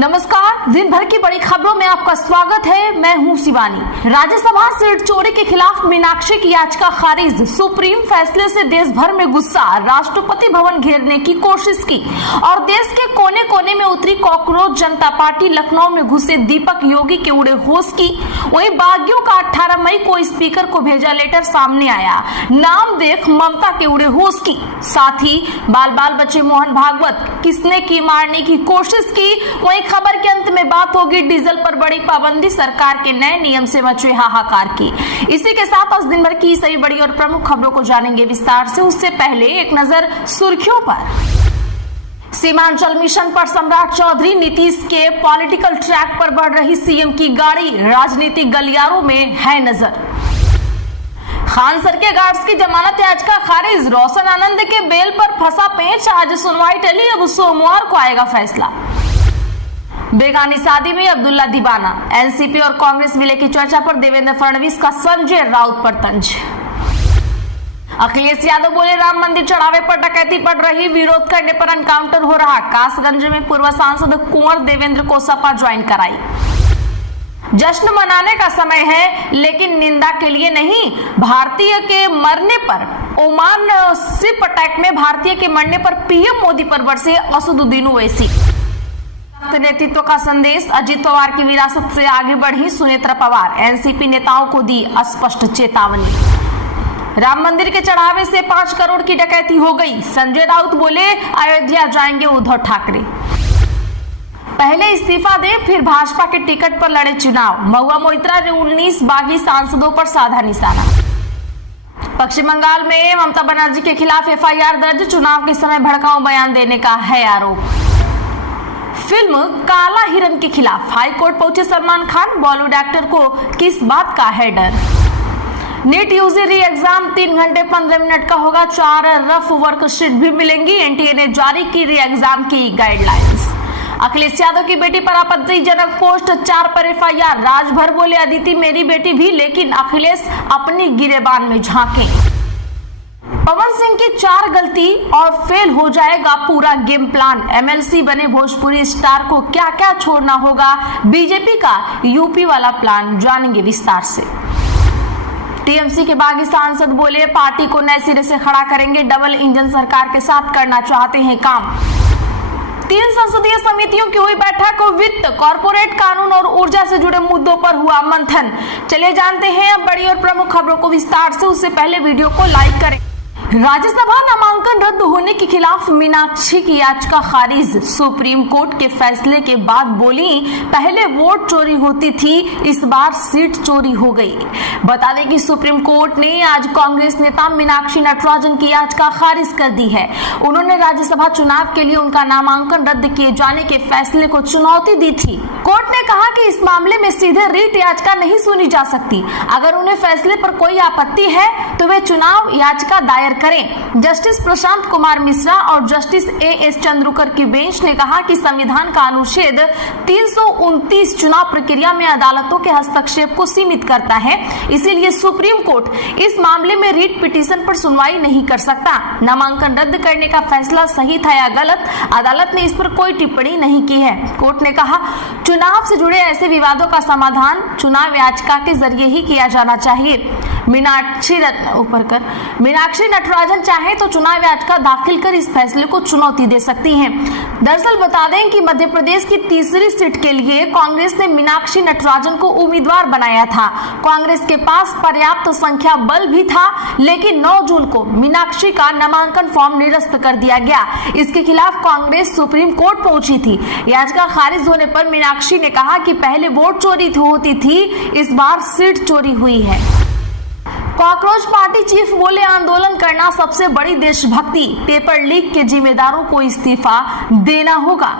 नमस्कार, दिन भर की बड़ी खबरों में आपका स्वागत है। मैं हूं शिवानी। राज्यसभा सीट चोरी के खिलाफ मीनाक्षी की याचिका खारिज। सुप्रीम फैसले से देश भर में गुस्सा, राष्ट्रपति भवन घेरने की कोशिश की और देश के कोने कोने में उतरी कॉकरोच जनता पार्टी। लखनऊ में घुसे दीपक योगी के उड़े होश की। वहीं बागियों का 18 मई को स्पीकर को भेजा लेटर सामने आया, नाम देख ममता के उड़े होश की। साथ ही बाल बाल बचे मोहन भागवत, किसने की मारने की कोशिश की। वहीं खबर के अंत में बात होगी डीजल पर बड़ी पाबंदी, सरकार के नए नियम से मचे हाहाकार की। इसी के साथ आज दिन भर की सभी बड़ी और प्रमुख खबरों को जानेंगे विस्तार से। उससे पहले एक नजर सुर्खियों पर। सीमांचल मिशन पर सम्राट चौधरी, नीतीश के पॉलिटिकल ट्रैक पर बढ़ रही सीएम की गाड़ी, राजनीतिक गलियारों में है नजर। खान सर के गार्ड्स की जमानत याचिका खारिज। रोशन आनंद के बेल पर फंसा पेंच, आज सुनवाई टली, अब सोमवार को आएगा फैसला। बेगानी शादी में अब्दुल्ला दीवाना, एनसीपी और कांग्रेस विलय की चर्चा पर देवेंद्र फडणवीस का संजय राउत पर तंज। अखिलेश यादव बोले राम मंदिर चढ़ावे पर डकैती पड़ रही, विरोध करने पर एनकाउंटर हो रहा। कासगंज में पूर्व सांसद कुंवर देवेंद्र को सपा ज्वाइन कराई। जश्न मनाने का समय है लेकिन निंदा के लिए नहीं। भारतीय के मरने पर ओमान शिप अटैक में भारतीय के मरने पर पीएम मोदी पर बरसे असदुद्दीन ओवैसी। नेतृत्व का संदेश, अजित पवार की विरासत से आगे बढ़ी सुनेत्रा पवार, एनसीपी नेताओं को दी स्पष्ट चेतावनी। राम मंदिर के चढ़ावे से 5 करोड़ की डकैती हो गई, संजय राउत बोले अयोध्या जाएंगे उद्धव ठाकरे। पहले इस्तीफा दें फिर भाजपा के टिकट पर लड़े चुनाव, महुआ मोइत्रा ने 19 बागी सांसदों पर साधा निशाना। पश्चिम बंगाल में ममता बनर्जी के खिलाफ एफआईआर दर्ज, चुनाव के समय भड़काऊ बयान देने का है आरोप। फिल्म काला हिरन के खिलाफ हाईकोर्ट पहुंचे सलमान खान, बॉलीवुड एक्टर को किस बात का है डर। नीट यूजी री एग्जाम 3 घंटे 15 मिनट का होगा, 4 रफ वर्कशीट भी मिलेंगी। एनटीए ने जारी की री एग्जाम की गाइडलाइंस। अखिलेश यादव की बेटी पर आपत्तिजनक पोस्ट, 4 पर एफआईआर। राजभर बोले अदिति मेरी बेटी भी, लेकिन अखिलेश अपनी गिरेबान में झांके। पवन सिंह की 4 गलती और फेल हो जाएगा पूरा गेम प्लान। एमएलसी बने भोजपुरी स्टार को क्या क्या छोड़ना होगा, बीजेपी का यूपी वाला प्लान, जानेंगे विस्तार से। टीएमसी के बागी सांसद बोले पार्टी को नए सिरे से खड़ा करेंगे, डबल इंजन सरकार के साथ करना चाहते हैं काम। 3 संसदीय समितियों की हुई बैठक, वित्त, कॉर्पोरेट कानून और ऊर्जा से जुड़े मुद्दों पर हुआ मंथन। चलिए जानते हैं अब बड़ी और प्रमुख खबरों को विस्तार से। उससे पहले वीडियो को लाइक करें। राज्यसभा नामांकन रद्द होने के खिलाफ मीनाक्षी की याचिका खारिज। सुप्रीम कोर्ट के फैसले के बाद बोली पहले वोट चोरी होती थी, इस बार सीट चोरी हो गई। बता दें कि सुप्रीम कोर्ट ने आज कांग्रेस नेता मीनाक्षी नटराजन की याचिका खारिज कर दी है। उन्होंने राज्यसभा चुनाव के लिए उनका नामांकन रद्द किए जाने के फैसले को चुनौती दी थी। कोर्ट ने कहा कि इस मामले में सीधे रीट याचिका नहीं सुनी जा सकती। अगर उन्हें फैसले पर कोई आपत्ति है तो वे चुनाव याचिका दायर करें। जस्टिस प्रशांत कुमार मिश्रा और जस्टिस एएस चंद्रकर की बेंच ने कहा कि संविधान का अनुच्छेद 329 चुनाव प्रक्रिया में अदालतों के हस्तक्षेप को सीमित करता है, इसीलिए सुप्रीम कोर्ट इस मामले में रीट पिटीशन पर सुनवाई नहीं कर सकता। नामांकन रद्द करने का फैसला सही था या गलत, अदालत ने इस पर कोई टिप्पणी नहीं की है। कोर्ट ने कहा चुनाव से जुड़े ऐसे विवादों का समाधान चुनाव याचिका के जरिए ही किया जाना चाहिए। मीनाक्षी नटराजन चाहे तो चुनाव याचिका दाखिल कर इस फैसले को चुनौती दे सकती हैं। दरअसल बता दें कि मध्य प्रदेश की तीसरी सीट के लिए कांग्रेस ने मीनाक्षी नटराजन को उम्मीदवार बनाया था। कांग्रेस के पास पर्याप्त संख्या बल भी था, लेकिन 9 जून को मीनाक्षी का नामांकन फॉर्म निरस्त कर दिया गया। इसके खिलाफ कांग्रेस सुप्रीम कोर्ट पहुंची थी। याचिका खारिज होने पर मीनाक्षी ने कहा कि पहले वोट चोरी होती थी, इस बार सीट चोरी हुई है। कॉकरोच पार्टी चीफ बोले आंदोलन करना सबसे बड़ी देशभक्ति, पेपर लीक के जिम्मेदारों को इस्तीफा देना होगा।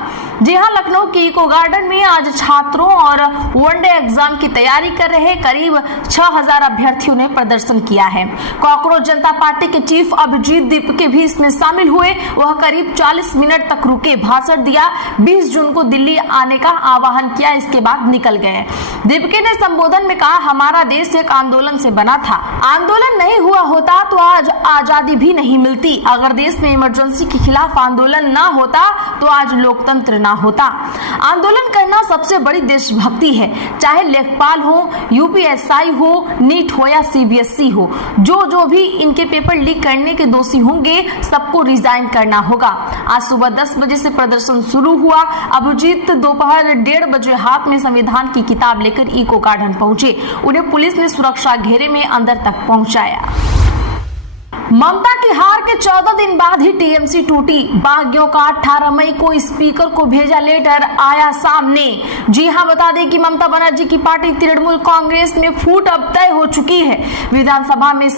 जी हां, लखनऊ के इको गार्डन में आज छात्रों और वनडे एग्जाम की तैयारी कर रहे करीब 6000 अभ्यर्थियों ने प्रदर्शन किया है। कॉकरोच जनता पार्टी के चीफ अभिजीत दीपके भी इसमें शामिल हुए। वह करीब 40 मिनट तक रुके, भाषण दिया, 20 जून को दिल्ली आने का आह्वान किया, इसके बाद निकल गए। दीपके ने संबोधन में कहा हमारा देश एक आंदोलन से बना था, आंदोलन नहीं हुआ होता तो आज आजादी भी नहीं मिलती। अगर देश में इमरजेंसी के खिलाफ आंदोलन ना होता तो आज लोकतंत्र ना होता। आंदोलन करना सबसे बड़ी देशभक्ति है, चाहे लेखपाल हो, यूपीएसआई हो, नीट हो या सीबीएसई हो। जो भी इनके पेपर लीक करने के दोषी होंगे सबको रिजाइन करना होगा। आज सुबह 10 बजे से प्रदर्शन शुरू हुआ। अभिजीत दोपहर 1:30 बजे हाथ में संविधान की किताब लेकर इको गार्डन पहुंचे। उन्हें पुलिस ने सुरक्षा घेरे में अंदर तक पहुंचाया। ममता की हार के 14 दिन बाद ही टीएमसी टूटी। बागियों का 18 मई को स्पीकर को भेजा लेटर आया सामने। जी हां, बता दें कि ममता बनर्जी की पार्टी तृणमूल कांग्रेस में फूट अब तय हो चुकी है। विधानसभा में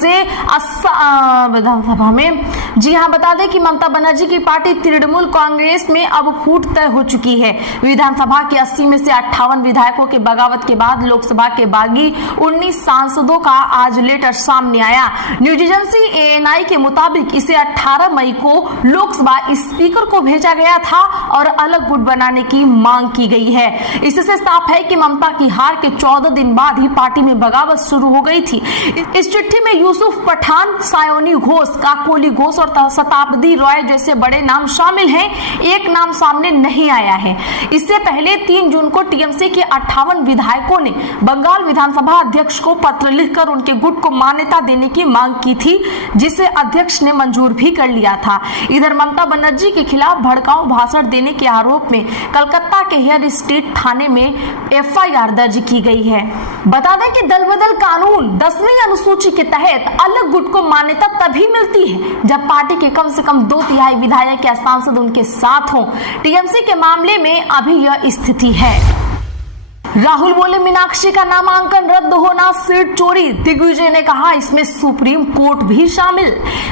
जी हां, बता दें कि ममता बनर्जी की पार्टी तृणमूल कांग्रेस में अब फूट तय हो चुकी है। विधानसभा के 80 में से 58 विधायकों के बगावत के बाद लोकसभा के बागी 19 सांसदों का आज लेटर सामने आया। न्यूज एजेंसी एएनआई के मुताबिक इसे 18 मई को लोकसभा स्पीकर को भेजा गया था और अलग गुट बनाने की मांग की गई है। इससे साफ है कि ममता की हार के 14 दिन बाद ही पार्टी में बगावत शुरू हो गई थी। इस चिट्ठी में यूसुफ पठान, सायोनी घोष, काकोली घोष और शताब्दी रॉय जैसे बड़े नाम शामिल हैं। एक नाम सामने नहीं आया है। इससे पहले 3 जून को टीएमसी के 58 विधायकों ने बंगाल विधानसभा अध्यक्ष को पत्र लिखकर उनके गुट को मान्यता देने की मांग की थी, जिसे अध्यक्ष ने मंजूर भी कर लिया था। इधर ममता बनर्जी के खिलाफ भड़काऊ भाषण देने के आरोप में कलकत्ता के हेयर स्ट्रीट थाने में एफआईआर दर्ज की गई है। बता दें कि दल बदल कानून 10वीं अनुसूची के तहत अलग गुट को मान्यता तभी मिलती है जब पार्टी के कम से कम 2/3 विधायक या सांसद उनके साथ हों। टीएमसी के मामले में अभी यह स्थिति है। राहुल बोले मीनाक्षी का नामांकन रद्द होना सीट चोरी। दिग्विजय ने कहा इसमें सुप्रीम कोर्ट भी शामिल।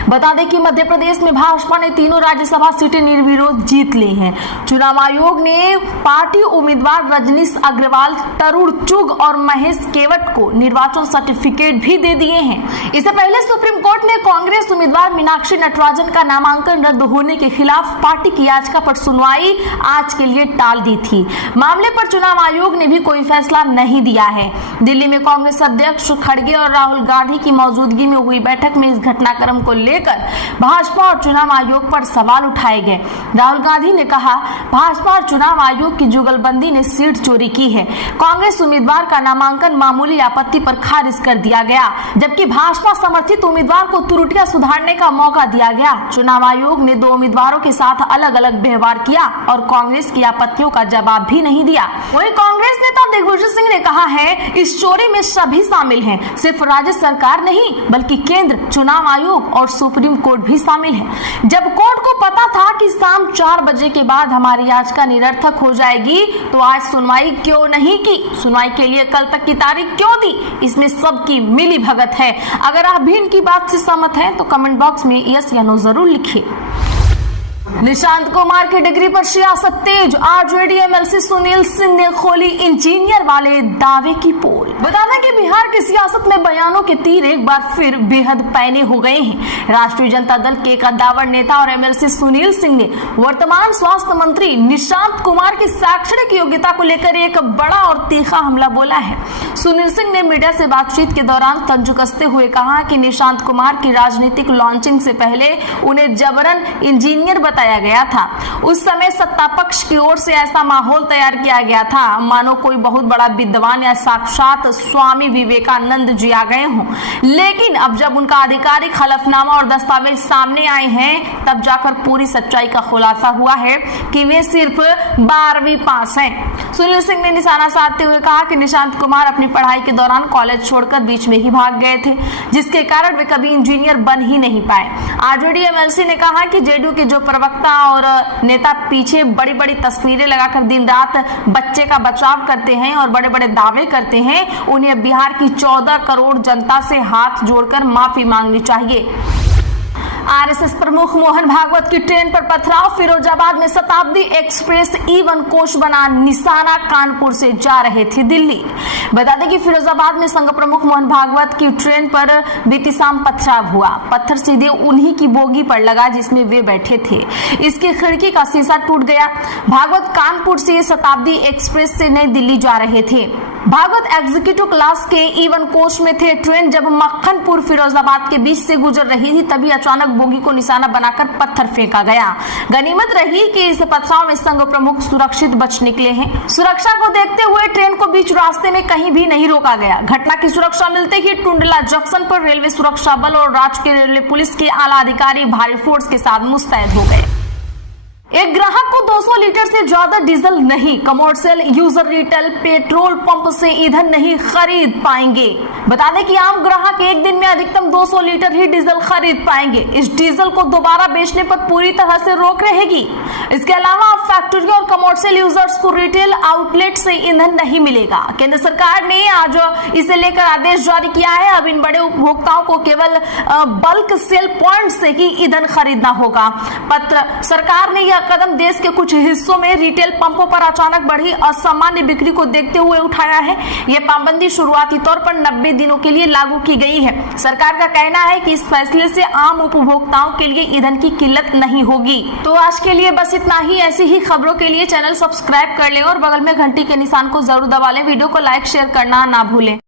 बता दें कि मध्य प्रदेश में भाजपा ने तीनों राज्यसभा सीटें निर्विरोध जीत ली हैं। चुनाव आयोग ने पार्टी उम्मीदवार रजनीश अग्रवाल, तरुण चुग और महेश केवट को निर्वाचन सर्टिफिकेट भी दे दिए हैं। इससे पहले सुप्रीम कोर्ट ने कांग्रेस उम्मीदवार मीनाक्षी नटराजन का नामांकन रद्द होने के खिलाफ पार्टी की याचिका पर सुनवाई आज के लिए टाल दी थी। मामले पर चुनाव आयोग ने भी कोई फैसला नहीं दिया है। दिल्ली में कांग्रेस अध्यक्ष खड़गे और राहुल गांधी की मौजूदगी में हुई बैठक में इस घटनाक्रम को लेकर भाजपा और चुनाव आयोग पर सवाल उठाए गए। राहुल गांधी ने कहा, भाजपा और चुनाव आयोग की जुगलबंदी ने सीट चोरी की है। कांग्रेस उम्मीदवार का नामांकन मामूली आपत्ति पर खारिज कर दिया गया, जबकि भाजपा समर्थित उम्मीदवार को त्रुटियां सुधारने का मौका दिया गया। चुनाव आयोग ने 2 उम्मीदवारों के साथ अलग अलग व्यवहार किया और कांग्रेस की आपत्तियों का जवाब भी नहीं दिया। वहीं कांग्रेस नेता दिग्विजय सिंह ने कहा है इस चोरी में सभी शामिल हैं, सिर्फ राज्य सरकार नहीं बल्कि केंद्र, चुनाव आयोग और सुप्रीम कोर्ट भी शामिल है। जब कोर्ट को पता था कि शाम 4 बजे के बाद हमारी याचिका निरर्थक हो जाएगी तो आज सुनवाई क्यों नहीं की? सुनवाई के लिए कल तक की तारीख क्यों दी? इसमें सबकी मिली भगत है। अगर आप भी इनकी बात से सहमत हैं तो कमेंट बॉक्स में यस या नो जरूर लिखिए। निशांत कुमार की डिग्री पर सियासत तेज। आरजेडी एमएलसी सुनील सिंह ने खोली इंजीनियर वाले दावे की पोल। बता दें कि बिहार की सियासत में बयानों के तीर एक बार फिर बेहद पैने हो गए हैं। राष्ट्रीय जनता दल के कद्दावर नेता और एमएलसी सुनील सिंह ने वर्तमान स्वास्थ्य मंत्री निशांत कुमार की शैक्षणिक योग्यता को लेकर एक बड़ा और तीखा हमला बोला है। सुनील सिंह ने मीडिया से बातचीत के दौरान तंज कसते हुए कहा कि निशांत कुमार की राजनीतिक लॉन्चिंग से पहले उन्हें जबरन इंजीनियर बताया गया था। उस समय सत्ता पक्ष की ओर से ऐसा माहौल तैयार किया गया था मानो कोई बहुत बड़ा विद्वान या साक्षात स्वामी विवेकानंद जी आ गए हों। लेकिन अब जब उनका आधिकारिक हलफनामा और दस्तावेज सामने आए हैं तब जाकर पूरी सच्चाई का खुलासा हुआ है कि वे सिर्फ 12वीं पास हैं। सुनील सिंह ने निशाना साधते हुए कहा कि निशांत कुमार अपनी पढ़ाई के दौरान कॉलेज छोड़कर बीच में ही भाग गए थे, जिसके कारण वे कभी इंजीनियर बन ही नहीं पाए। आरजेडी एमएलसी ने कहा कि जेडीयू के जो प्रवक्ता और नेता पीछे बड़ी बड़ी तस्वीरें लगाकर दिन रात बच्चे का बचाव करते हैं और बड़े बड़े दावे करते हैं, उन्हें बिहार की 14 करोड़ जनता से हाथ जोड़कर माफी मांगनी चाहिए। आरएसएस प्रमुख मोहन भागवत की ट्रेन पर पथराव। फिरोजाबाद में शताब्दी एक्सप्रेस E1 कोच बना निशाना, कानपुर से जा रहे थे दिल्ली। बता दें कि फिरोजाबाद में संघ प्रमुख मोहन भागवत की ट्रेन पर बीती शाम पथराव हुआ। पत्थर सीधे उन्हीं की बोगी पर लगा जिसमें वे बैठे थे। इसकी खिड़की का शीशा टूट गया। भागवत कानपुर से शताब्दी एक्सप्रेस से नई दिल्ली जा रहे थे। भागवत एग्जीक्यूटिव क्लास के E1 कोच में थे। ट्रेन जब मक्खनपुर फिरोजाबाद के बीच से गुजर रही थी तभी अचानक बोगी को निशाना बनाकर पत्थर फेंका गया। गनीमत रही कि इस पथराव में संघ प्रमुख सुरक्षित बच निकले हैं। सुरक्षा को देखते हुए ट्रेन को बीच रास्ते में कहीं भी नहीं रोका गया। घटना की सुरक्षा मिलते ही टुंडला जंक्शन पर रेलवे सुरक्षा बल और राज्य के रेलवे पुलिस के आला अधिकारी भारी फोर्स के साथ मुस्तैद हो गए। एक ग्राहक को 200 लीटर से ज्यादा डीजल नहीं, commercial user retail petrol pump से ईंधन नहीं खरीद पाएंगे। बता दें कि आम ग्राहक एक दिन में अधिकतम 200 लीटर ही डीजल खरीद पाएंगे। इस डीजल को दोबारा बेचने पर पूरी तरह से रोक रहेगी। इसके अलावा अब फैक्ट्रियों और कमर्शियल यूजर्स को रिटेल आउटलेट से ईंधन नहीं मिलेगा। केंद्र सरकार ने आज इसे लेकर आदेश जारी किया है। अब इन बड़े उपभोक्ताओं को केवल बल्क सेल पॉइंट से ही ईंधन खरीदना होगा। पत्र सरकार ने कदम देश के कुछ हिस्सों में रिटेल पंपों पर अचानक बढ़ी असामान्य बिक्री को देखते हुए उठाया है। यह पाबंदी शुरुआती तौर पर 90 दिनों के लिए लागू की गई है। सरकार का कहना है कि इस फैसले से आम उपभोक्ताओं के लिए ईंधन की किल्लत नहीं होगी। तो आज के लिए बस इतना ही। ऐसी ही खबरों के लिए चैनल सब्सक्राइब कर लें और बगल में घंटी के निशान को जरूर दबा लें। वीडियो को लाइक शेयर करना ना भूलें।